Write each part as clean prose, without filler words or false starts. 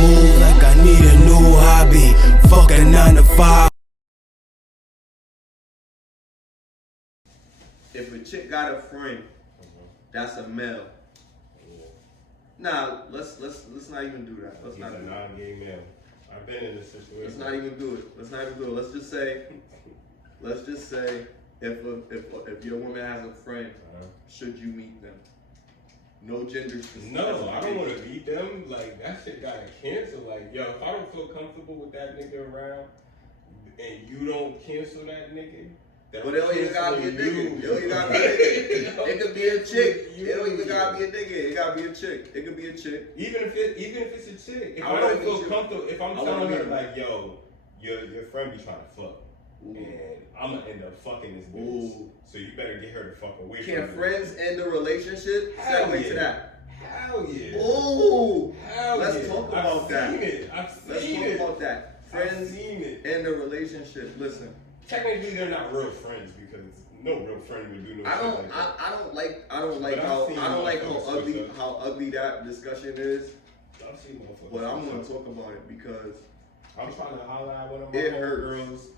move like I need a new hobby. Fuck a 9 to 5. If a chick got a friend, that's a male. Nah, let's not even do that. Let's not a non-gay male. I've been in this situation. Let's not even do it. Let's just say, if your woman has a friend, should you meet them? No gender specific. No, I don't want to meet them. Like, that shit gotta cancel. Like, yo, if I don't feel comfortable with that nigga around, and you don't cancel that nigga. But it don't even gotta be a nigga. It don't even gotta be a nigga. It could be a chick. It don't even gotta be a nigga. It gotta be a chick. It could be a chick. Even if it's a chick. If I don't feel comfortable, if I'm telling her like, yo, your friend be trying to fuck, and I'm gonna end up fucking this bitch. So you better get her to fuck away from me. Can friends end a relationship? Segue to that. Hell yeah. Ooh. Hell yeah. Let's talk about that. Let's talk about that. Friends end a relationship. Listen. Technically, they're not real friends because no real friend would do no shit like that. I don't like how ugly that discussion is. I've seen motherfuckers. But I'm gonna talk about it because I'm trying to holler at one of my girls,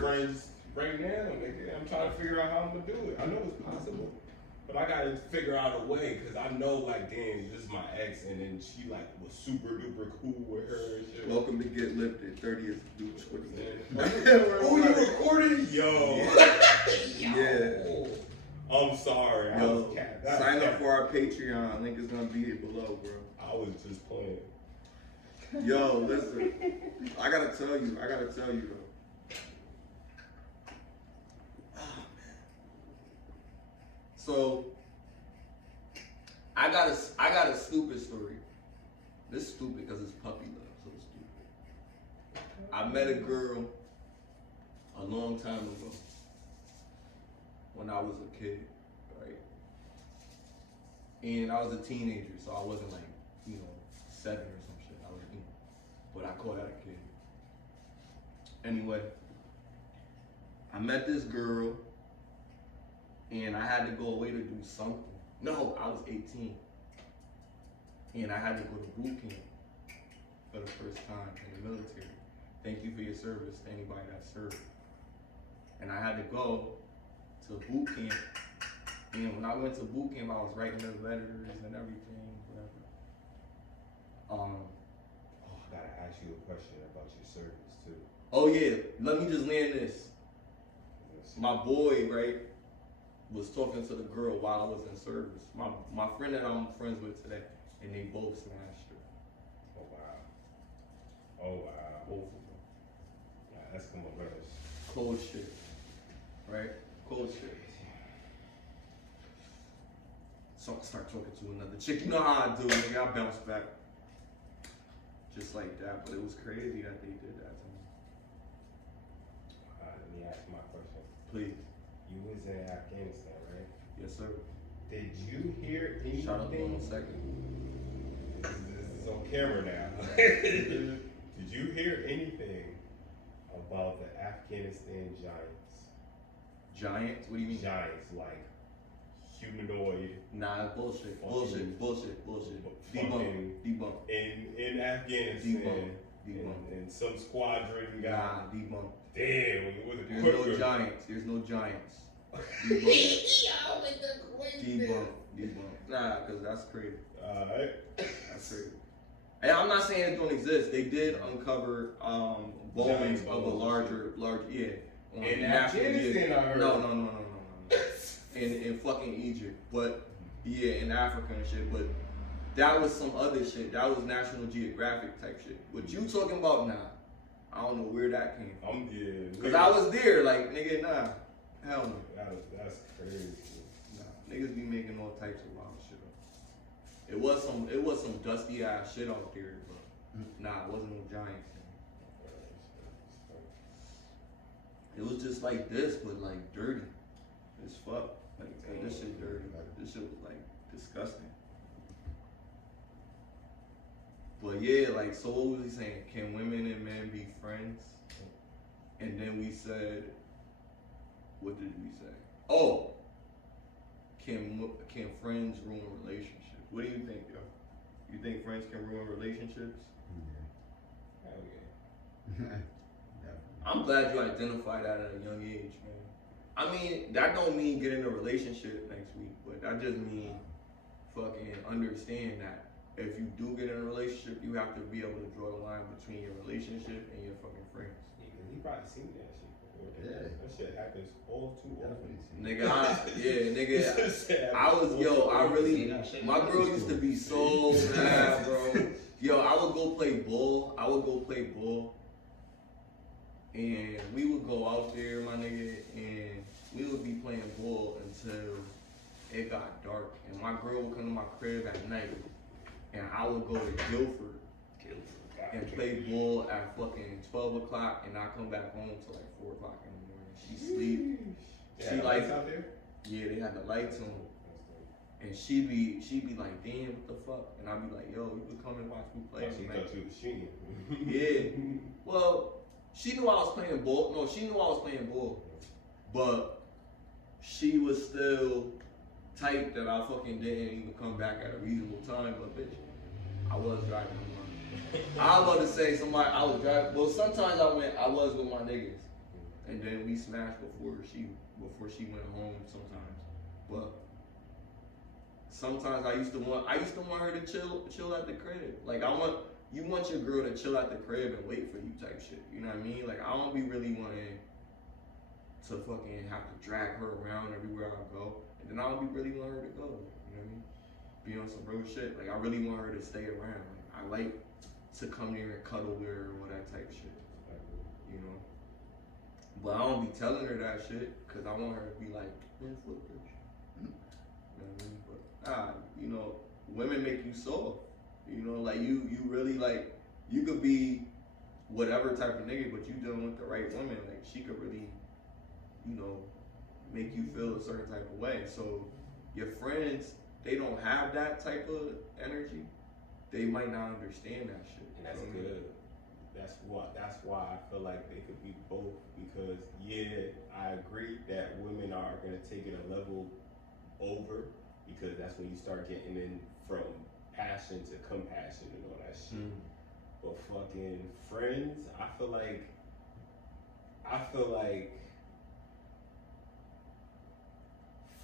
friends right now. Nigga. I'm trying to figure out how I'm gonna do it. I know it's possible, but I gotta figure out a way because I know, like, damn, this is my ex, and then she like was super duper cool with her and shit. Welcome to Get Lifted, 30th through 20. Oh, you recording? Yo. Yeah. I'm sorry. Yo, sign up for our Patreon. Link is gonna be below, bro. I was just playing. Yo, listen. I gotta tell you though. Oh, man. So I got a stupid story. This is stupid because it's puppy love, so it's stupid. I met a girl a long time ago when I was a kid, right? And I was a teenager, so I wasn't like, 7 or some shit. I was, but I call that a kid. Anyway, I met this girl, and I had to go away to do something. No, I was 18, and I had to go to boot camp for the first time in the military. Thank you for your service to anybody that served. And I had to go to boot camp, and when I went to boot camp, I was writing the letters and everything, whatever. I gotta ask you a question about your service too. Oh yeah, let me just land this. My boy, right, was talking to the girl while I was in service. My friend that I'm friends with today, and they both smashed her. Oh wow. Oh wow. Both of them. Yeah, that's come on, brothers. Cold shit. Right? Cold shit. So I start talking to another chick. You know how I do, nigga. I bounce back. Just like that, but it was crazy that they did that to me. Let me ask my question. Please. You was in Afghanistan, right? Yes, sir. Did you hear anything? Shut up in a second. This is on camera now. Did you hear anything about the Afghanistan giants? Giants? What do you mean? Giants, like humanoid. Nah, bullshit. Bullshit. Fucking Debunk. In Afghanistan. Debunk. And some squadron guy. Nah, debunk. Damn, it was a There's quick. no giants. There's no giants. Debunk. Nah, because that's crazy. Alright. That's crazy. And I'm not saying it don't exist. They did uncover bones of a large, yeah. In Afghanistan, I heard. No. In fucking Egypt, but yeah, in Africa and shit. But that was some other shit. That was National Geographic type shit. What you talking about now? I don't know where that came from. Cause I was there, like, nigga, nah, hell no. That's crazy. Nah, niggas be making all types of wild shit up. It was some dusty ass shit out there, but nah, it wasn't no giants. It was just like this, but like dirty as fuck. Like this shit dirty. This shit was like disgusting. But yeah, like, so what was he saying? Can women and men be friends? And then we said, what did we say? Oh, can friends ruin relationships? What do you think, yo? You think friends can ruin relationships? Hell yeah. I'm glad you identified that at a young age, man. I mean, that don't mean get in a relationship next week, but that just mean fucking understand that if you do get in a relationship, you have to be able to draw the line between your relationship and your fucking friends. Yeah, 'cause he probably seen that shit before. Yeah. That shit happens all too often. Nigga, I really, my girl used to be so mad, bro. Yo, I would go play ball, and we would go out there, my nigga, and we would be playing ball until it got dark, and my girl would come to my crib at night, and I would go to Guilford and play ball at fucking 12 o'clock, and I come back home till like 4 o'clock in the morning. She sleep. She lights out there? Yeah, they had the lights on. And she be like, damn, what the fuck? And I'd be like, yo, you could come and watch me play. She thought you was cheating. Yeah. Well, she knew I was playing ball. No, she knew I was playing ball. But she was still tight that I fucking didn't even come back at a reasonable time. But bitch, I was driving. I was about to say somebody, I was driving. Well, sometimes I was with my niggas. And then we smashed before she went home sometimes. But sometimes I used to want her to chill at the crib. Like you want your girl to chill at the crib and wait for you type shit. You know what I mean? Like I don't be really wanting to fucking have to drag her around everywhere I go. And then I don't be really want her to go. You know what I mean? Be on some real shit. Like I really want her to stay around. Like, I like to come here and cuddle with her and all that type shit. You know? But I don't be telling her that shit because I want her to be like, man, flip bitch. You know what I mean? But you know, women make you soft. You know, like you really like, you could be whatever type of nigga, but you dealing with the right woman, like she could really, you know, make you feel a certain type of way. So your friends, they don't have that type of energy. They might not understand that shit. And that's good. That's why I feel like they could be both, because yeah, I agree that women are gonna take it a level over, because that's when you start getting in from passion to compassion and all that shit. But fucking friends, I feel like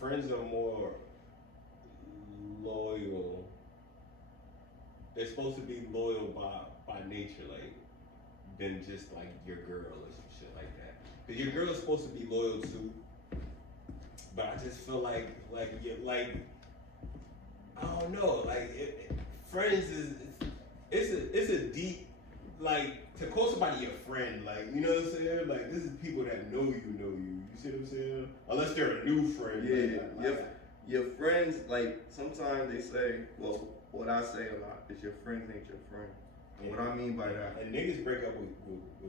friends are more loyal. They're supposed to be loyal by nature, like, than just like your girl or some shit like that. Cause your girl is supposed to be loyal too. But I just feel like I don't know, like friends it's a deep, like, to call somebody your friend, like, you know what I'm saying? Like, this is people that know you. You see what I'm saying? Unless they're a new friend. Yeah, your friends, like, sometimes they say, well, what I say a lot is your friends ain't your friend. And what I mean by that, and niggas break up with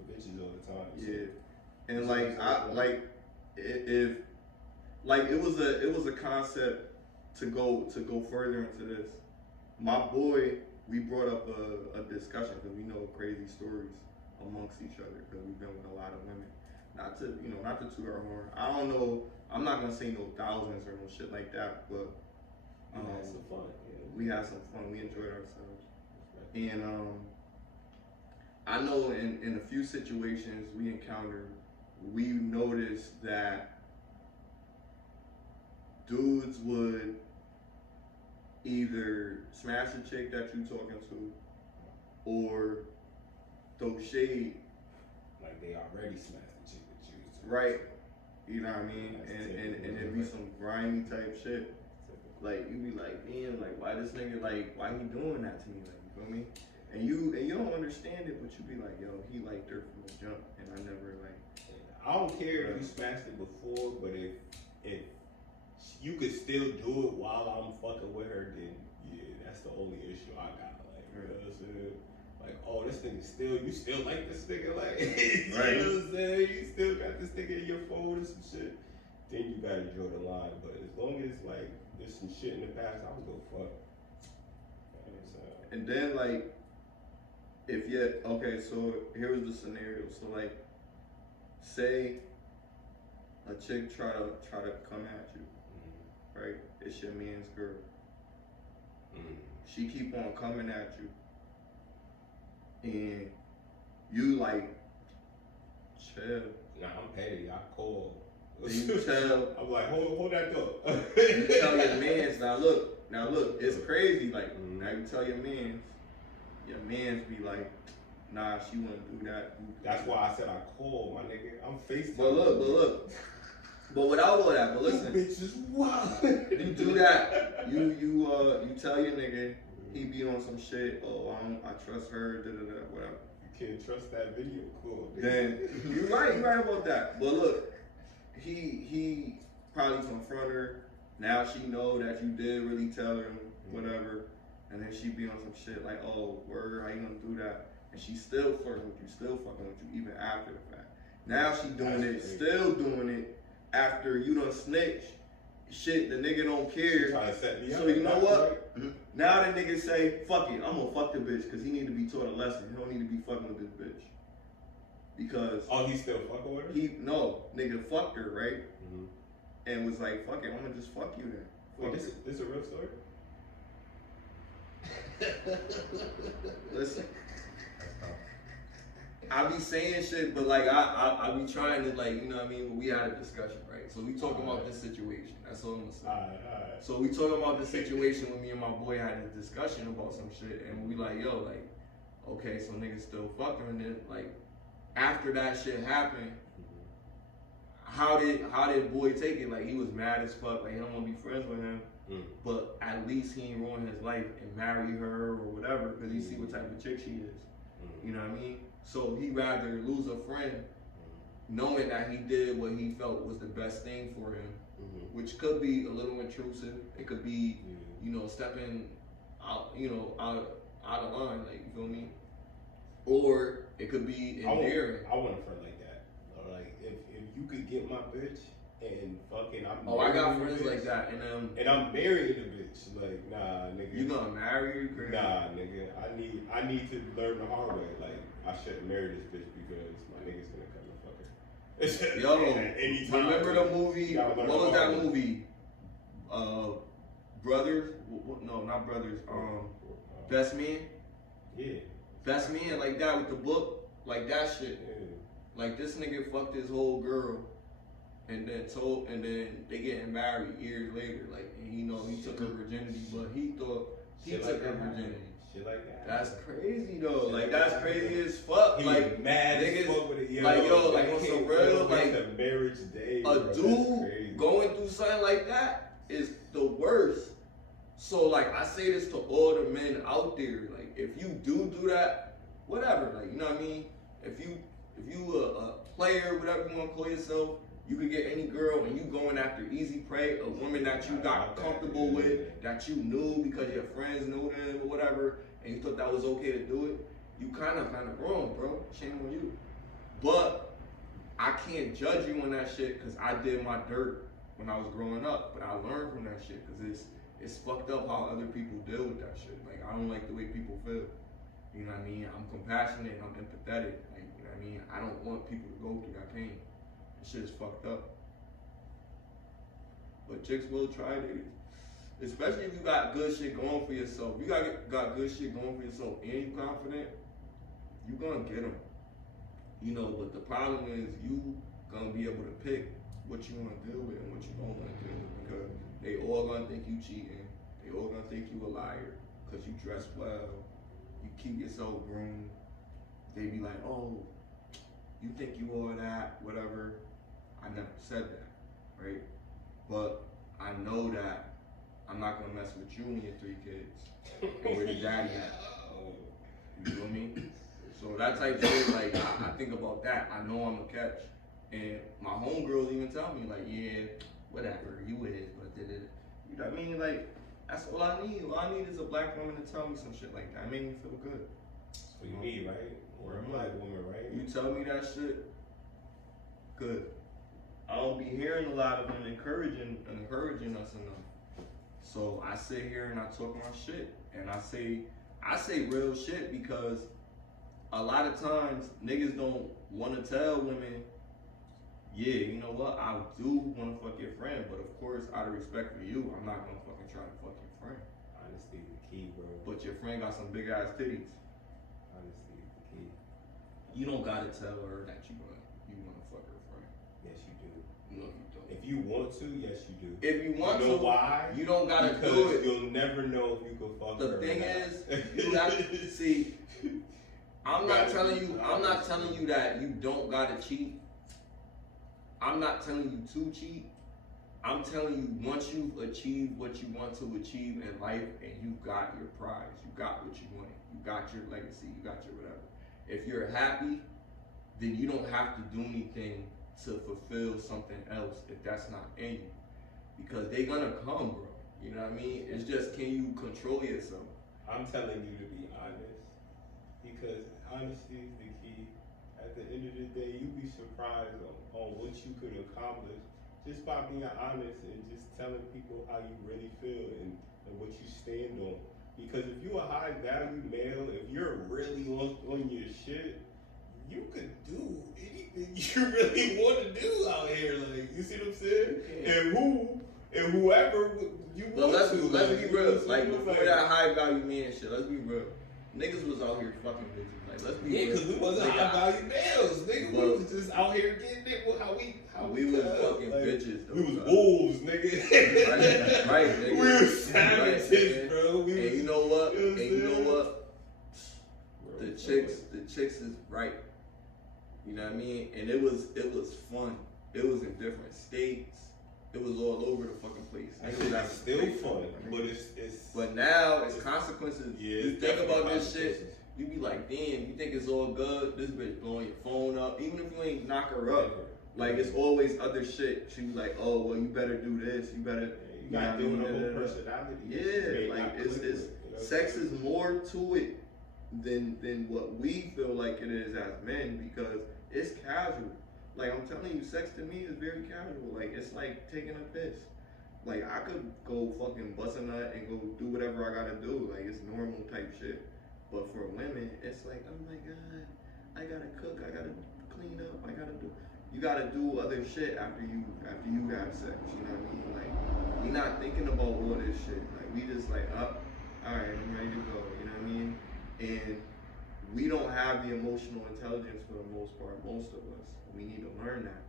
bitches all the time. So. Yeah, and it was a concept to go further into this. My boy, we brought up a discussion because we know crazy stories amongst each other because we've been with a lot of women. Not to toot our horn. I don't know. I'm not gonna say no thousands or no shit like that, but we had some fun. Yeah. We had some fun. We enjoyed ourselves, and I know in a few situations we encountered, we noticed that dudes would either smash a chick that you talking to, or throw shade. Like they already smashed the chick that you. Right. You know what I mean? And it'd be some grimy type shit. Like you be like, damn, like why this nigga, like why he doing that to me? Like, you feel me? And you don't understand it, but you be like, yo, he liked her from the jump, and I never like. I don't care if you smashed it before, but if you could still do it while I'm fucking with her, then yeah, that's the only issue I got. Like, you know what I'm saying? Like, oh, this nigga you still like this nigga, like, you right. know what I'm saying? You still got this nigga in your phone and some shit. Then you gotta draw the line. But as long as like there's some shit in the past, I was gonna fuck. And then like, so here's the scenario. So like, say a chick try to come at you, right? It's your man's girl. She keep on coming at you, and you like chill. Nah, I'm petty. I call. You tell. I'm like, hold that door. You tell your mans now. Look, it's crazy. Like now you tell your mans be like, nah, she wanna do that. That's why I said I call, my nigga. I'm FaceTime. But look. But without all that, but listen. You bitch is wild. You do that. You tell your nigga he be on some shit. Oh, I trust her. Whatever. You can't trust that video call. Then you're right about that. But look, he probably confront her. Now she know that you did really tell her whatever, and then she be on some shit like, oh, word, how you gonna do that? And she's still flirting with you, still fucking with you, even after the fact. Now she doing it, still doing it after you done snitch. Shit, the nigga don't care. Trying to set me up. So you know what? Now the nigga say, fuck it, I'm gonna fuck the bitch because he need to be taught a lesson. He don't need to be fucking with this bitch. Because he still fucking with her? Nigga fucked her, right? And was like, fuck it, I'm gonna just fuck you then. Wait, this is a real story? Listen, I be saying shit, but like I be trying to like, you know what I mean? But we had a discussion, right? So we talking about this situation. That's all I'm gonna say. Alright. So we talking about this situation when me and my boy had a discussion about some shit, and we like, yo, like, okay, so niggas still fucking, and then like after that shit happened, how did boy take it? Like he was mad as fuck, like he don't want to be friends with him. But at least he ain't ruin his life and marry her or whatever, because he see what type of chick she is. You know what I mean? So he rather lose a friend knowing that he did what he felt was the best thing for him, which could be a little intrusive. It could be, you know, stepping out, you know, out of line, like, you feel me? Or it could be endearing. I want a friend like that. Like if you could get my bitch and fucking I got friends like that, and I'm marrying the bitch. Like, nah, nigga. You gonna marry her? Crazy? Nah, nigga. I need to learn the hard way. Like, I shouldn't marry this bitch because my nigga's gonna come and fuck her. Yo, remember the movie? What was that movie? Brothers? No, not Brothers. Best Man. Yeah. Best Man, like that with the book, like that shit. Yeah. Like this nigga fucked his whole girl. And then they getting married years later. Like, and you know, he took her virginity, but he thought he took her virginity. Shit like that. That's crazy though. Like that's crazy as fuck. He like mad niggas, as fuck with it. Like on some real, like the marriage day. A dude going through something like that is the worst. So like I say this to all the men out there. Like if you do that, whatever. Like you know what I mean. If you a player, whatever you want to call yourself. You could get any girl and you going after easy prey, a woman that you got comfortable with, that you knew because your friends knew them or whatever, and you thought that was okay to do it, you kind of wrong, bro. Shame on you. But I can't judge you on that shit because I did my dirt when I was growing up, but I learned from that shit because it's fucked up how other people deal with that shit. Like, I don't like the way people feel. You know what I mean? I'm compassionate and I'm empathetic. Like, you know what I mean? I don't want people to go through that pain. Shit is fucked up. But chicks will try it. Especially if you got good shit going for yourself. If you got good shit going for yourself and you confident, you gonna get them. You know, but the problem is you gonna be able to pick what you wanna deal with and what you don't wanna deal with, because they all gonna think you cheating. They all gonna think you a liar because you dress well, you keep yourself groomed. They be like, oh, you think you all that, whatever. I never said that, right? But I know that I'm not gonna mess with you and your 3 kids. And where the daddy at? You feel me? So that type shit, like I think about that. I know I'm a catch. And my homegirls even tell me, like, yeah, whatever, you is, but you know what I mean? Like, that's all I need. All I need is a black woman to tell me some shit like that. It make me feel good. That's what you need, right? Or a black woman, right? You tell me that shit, good. I don't be hearing a lot of them encouraging us enough. So I sit here and I talk my shit, and I say real shit, because a lot of times niggas don't want to tell women, yeah, you know what, I do want to fuck your friend, but of course, out of respect for you, I'm not gonna fucking try to fuck your friend. Honesty is the key, bro. But your friend got some big ass titties. Honesty is the key. You don't gotta tell her that you wanna fuck her friend. Yes, you do. No, you don't. If you want to, yes, you do. If you want you know to, why? You don't gotta because do it. You'll never know if you can fuck her. The thing is, you have to see. I'm not telling you that you don't gotta cheat. I'm not telling you to cheat. I'm telling you, once you've achieved what you want to achieve in life and you got your prize, you got what you wanted, you got your legacy, you got your whatever. If you're happy, then you don't have to do anything to fulfill something else if that's not in you. Because they're gonna come, bro. You know what I mean? It's just, can you control yourself? I'm telling you to be honest, because honesty is the key. At the end of the day, you'd be surprised on what you could accomplish just by being honest and just telling people how you really feel and what you stand on. Because if you're a high value male, if you're really on your shit, you could do anything you really want to do out here. Like, you see what I'm saying? And whoever you want let's to. Let's be real. Like, before that high value man shit, let's be real. Niggas was out here fucking bitches. Like, let's be real. Yeah, because we wasn't high value males. Nigga, we was just out here getting it with how we was fucking like, bitches, though. We was wolves, nigga. Right, nigga. We was savages, right, bro. And you know what? You know Bro, the chicks is right. You know what I mean? And it was fun. It was in different states. It was all over the fucking place. It's still fun, but it's. But now it's consequences. Yeah, you think about this shit, you be like, damn, you think it's all good? This bitch blowing your phone up, even if you ain't knock her up. Like, it's always other shit. She be like, oh, well, you better do this. You better. You gotta deal with the whole personality. Yeah, like it's sex is more to it than what we feel like it is as men, because it's casual. Like, I'm telling you, sex to me is very casual. Like, it's like taking a piss. Like, I could go fucking bust a nut and go do whatever I gotta do. Like, it's normal type shit. But for women, it's like, oh my God, I gotta cook, I gotta clean up, I gotta do. You gotta do other shit after you have sex. You know what I mean? Like, we not thinking about all this shit. Like, we just like, all right, I'm ready to go. You know what I mean? And we don't have the emotional intelligence for the most part, most of us. We need to learn that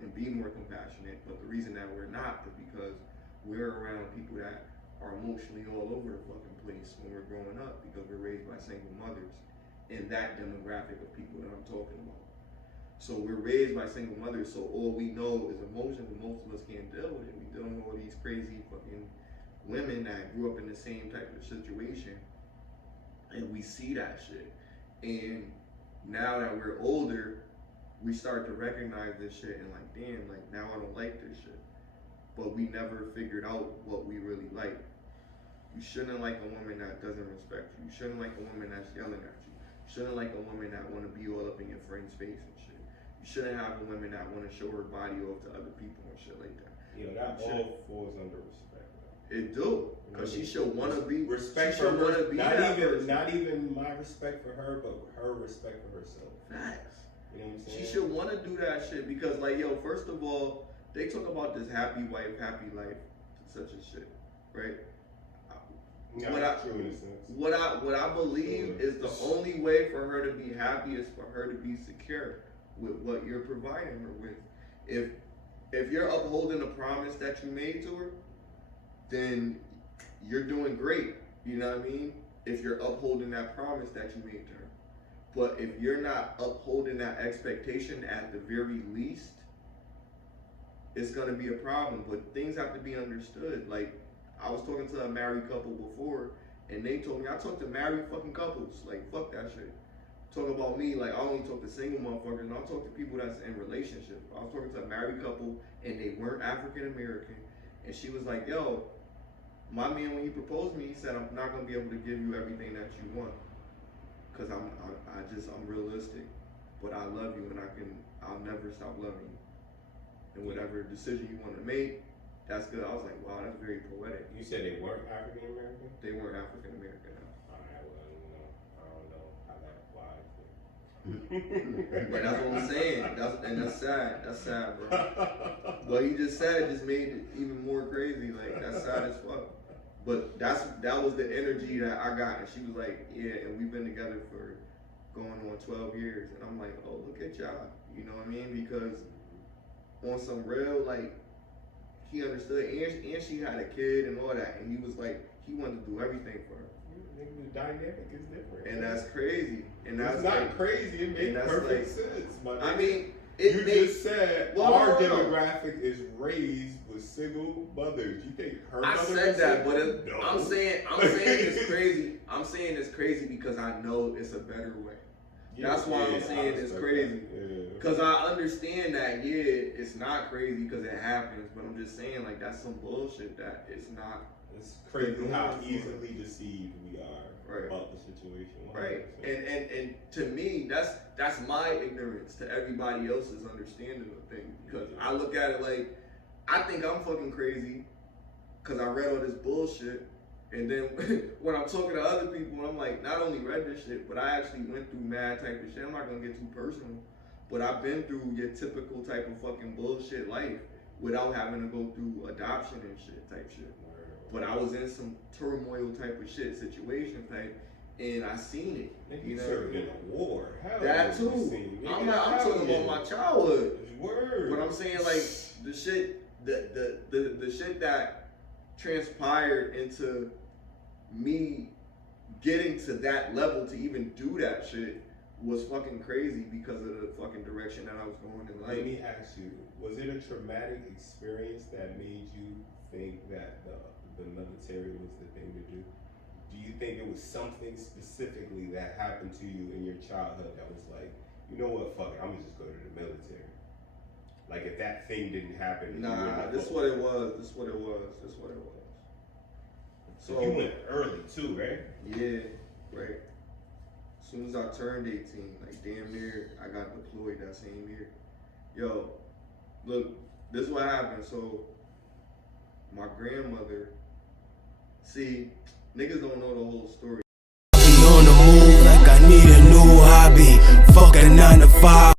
and be more compassionate. But the reason that we're not is because we're around people that are emotionally all over the fucking place when we're growing up, because we're raised by single mothers and that demographic of people that I'm talking about. So we're raised by single mothers, so all we know is emotions, and most of us can't deal with it. We dealing with all these crazy fucking women that grew up in the same type of situation, and we see that shit. And now that we're older, we start to recognize this shit and like, damn, like, now I don't like this shit. But we never figured out what we really like. You shouldn't like a woman that doesn't respect you. You shouldn't like a woman that's yelling at you. You shouldn't like a woman that want to be all up in your friend's face and shit. You shouldn't have a woman that want to show her body off to other people and shit like that. Yeah, that all falls under respect. It do, cause she should wanna be respect she for should her. Wanna be Not even my respect for her, but her respect for herself. Facts. You know what I'm saying? She should wanna do that shit, because like, yo, first of all, they talk about this happy wife, happy life, such a shit, right? No, true in a sense. What I believe is the only way for her to be happy is for her to be secure with what you're providing her with. If you're upholding a promise that you made to her, then you're doing great. You know what I mean? If you're upholding that promise that you made to her. But if you're not upholding that expectation at the very least, it's gonna be a problem. But things have to be understood. Like, I was talking to a married couple before, and they told me, I talk to married fucking couples. Like, fuck that shit. Talk about me, like, I only talk to single motherfuckers, and I talk to people that's in relationships. I was talking to a married couple, and they weren't African American, and she was like, yo, my man, when he proposed to me, he said, I'm not gonna be able to give you everything that you want, cause I'm realistic, but I love you, and I'll never stop loving you, and whatever decision you want to make, that's good. I was like, wow, that's very poetic. You said they weren't African American? They weren't African American. Alright, well, I don't know how that applies. But that's what I'm saying. That's sad. That's sad, bro. What he just said just made it even more crazy. Like, that's sad as fuck. But that was the energy that I got, and she was like, yeah, and we've been together for going on 12 years. And I'm like, oh, look at y'all. You know what I mean? Because on some real, like, he understood, and she had a kid and all that, and he was like, he wanted to do everything for her. The dynamic is different. And that's crazy. And that's it's not like, crazy. It makes perfect sense. But I mean, just said our demographic is raised with single mothers. You think her mother? I said that, but I'm saying it's crazy. I'm saying it's crazy because I know it's a better way. That's why I'm saying it's crazy. Because I understand that, it's not crazy because it happens, but I'm just saying, like, that's some bullshit that it's not. It's crazy how easily deceived we are about the situation. Right. And to me, that's my ignorance to everybody else's understanding of things. Because I look at it like, I think I'm fucking crazy because I read all this bullshit. And then when I'm talking to other people, I'm like, not only read this shit, but I actually went through mad type of shit. I'm not gonna get too personal, but I've been through your typical type of fucking bullshit life without having to go through adoption and shit type shit. But I was in some turmoil type of shit situation type, and I seen it. You served in a war. That too. I'm talking about my childhood. Word. But I'm saying, like, the shit, the shit that transpired into me getting to that level to even do that shit was fucking crazy because of the fucking direction that I was going in life. Let me ask you, was it a traumatic experience that made you think that the military was the thing to do? Do you think it was something specifically that happened to you in your childhood that was like, you know what, fuck it, I'm gonna just go to the military? Like, if that thing didn't happen. Nah, this is what it was. So you went early too, right? Yeah, right. As soon as I turned 18, like damn near, I got deployed that same year. Yo, look, this is what happened. So my grandmother, see, niggas don't know the whole story. On the move like I need a new hobby. Fuck a 9 to 5.